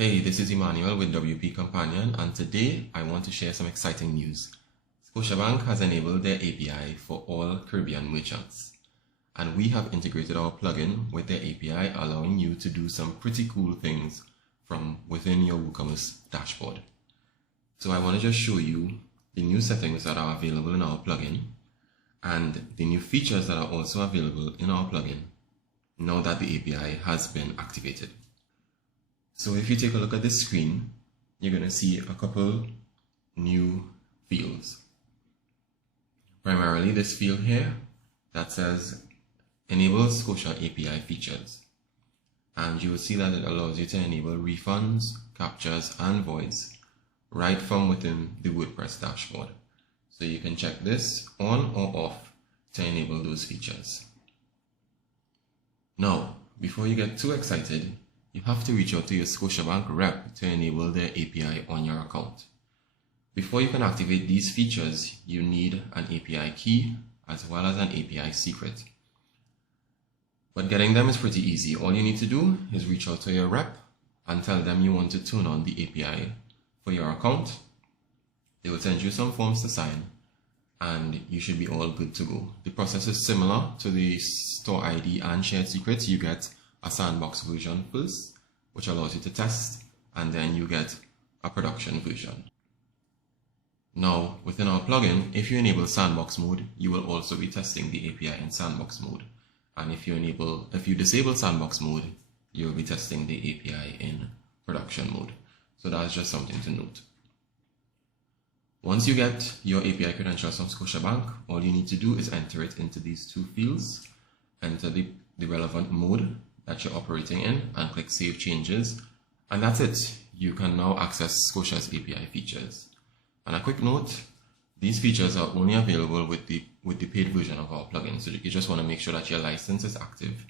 Hey, this is Emmanuel with WP Companion, and today I want to share some exciting news. Scotiabank has enabled their API for all Caribbean merchants, and we have integrated our plugin with their API, allowing you to do some pretty cool things from within your WooCommerce dashboard. So I want to just show you the new settings that are available in our plugin and the new features that are also available in our plugin now that the API has been activated. So if you take a look at this screen, you're going to see a couple new fields. Primarily this field here that says enable Scotia API features. And you will see that it allows you to enable refunds, captures, and voids right from within the WordPress dashboard. So you can check this on or off to enable those features. Now, before you get too excited, you have to reach out to your Scotiabank rep to enable their API on your account. Before you can activate these features, you need an API key as well as an API secret. But getting them is pretty easy. All you need to do is reach out to your rep and tell them you want to turn on the API for your account. They will send you some forms to sign and you should be all good to go. The process is similar to the store ID and shared secrets. You get a sandbox version first, which allows you to test, and then you get a production version. Now, within our plugin, if you enable sandbox mode, you will also be testing the API in sandbox mode. And if you disable sandbox mode, you will be testing the API in production mode. So that's just something to note. Once you get your API credentials from Scotiabank, all you need to do is enter it into these two fields, enter the relevant mode that you're operating in, and click Save Changes, and that's it. You can now access Scotia's API features. And a quick note, these features are only available with the paid version of our plugin, so you just want to make sure that your license is active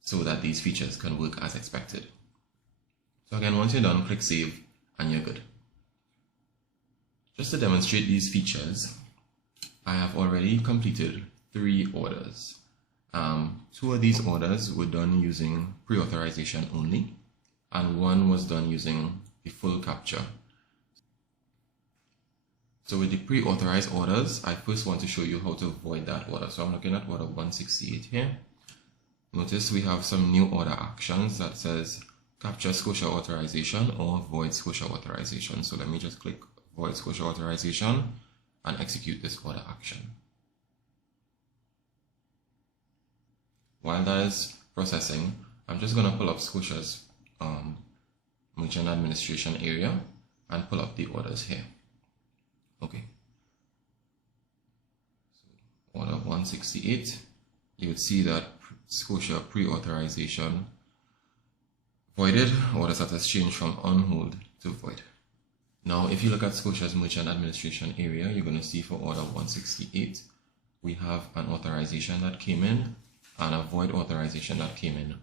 so that these features can work as expected. So again, once you're done, click Save and you're good. Just to demonstrate these features, I have already completed 3 orders. 2 of these orders were done using pre-authorization only, and 1 was done using the full capture. So with the pre-authorized orders, I first want to show you how to void that order. So I'm looking at order 168 here. Notice we have some new order actions that says capture Scotia authorization or void Scotia authorization. So let me just click void Scotia authorization and execute this order action. While that is processing, I'm just going to pull up Scotia's merchant administration area and pull up the orders here. Okay. So order 168, you would see that Scotia pre-authorization voided, order status changed from on hold to void. Now, if you look at Scotia's merchant administration area, you're going to see for order 168, we have an authorization that came in and a void authorization that came in,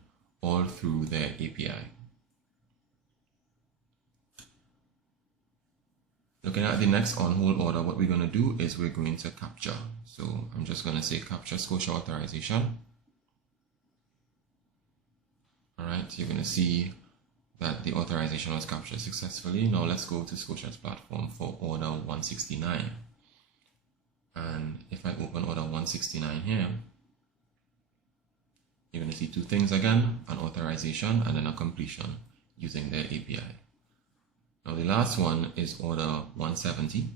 all through their API. Looking at the next on hold order, what we're going to do is we're going to capture. So I'm just going to say capture Scotia authorization. Alright, you're going to see that the authorization was captured successfully. Now let's go to Scotia's platform for order 169. And if I open order 169 here, you're going to see 2 things again, an authorization and then a completion using their API. Now the last one is order 170.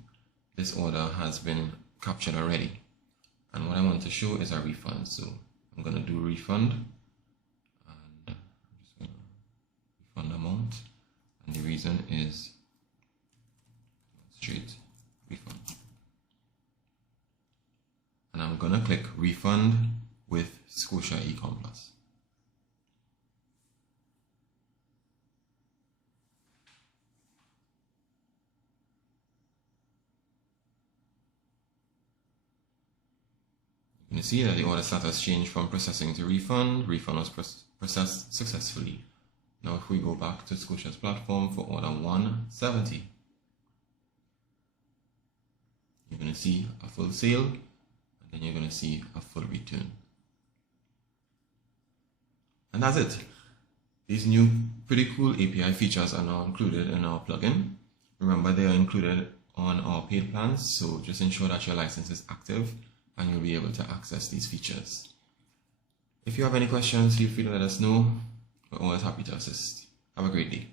This order has been captured already. And what I want to show is a refund. So I'm going to do refund. And I'm just going to refund amount. And the reason is straight refund. And I'm going to click refund with Scotia Ecom Plus. You can see that the order status changed from processing to refund. Refund was processed successfully. Now if we go back to Scotia's platform for order 170, you're going to see a full sale, and then you're going to see a full return. And that's it. These new pretty cool API features are now included in our plugin. Remember, they are included on our paid plans, so just ensure that your license is active and you'll be able to access these features. If you have any questions, feel free to let us know. We're always happy to assist. Have a great day.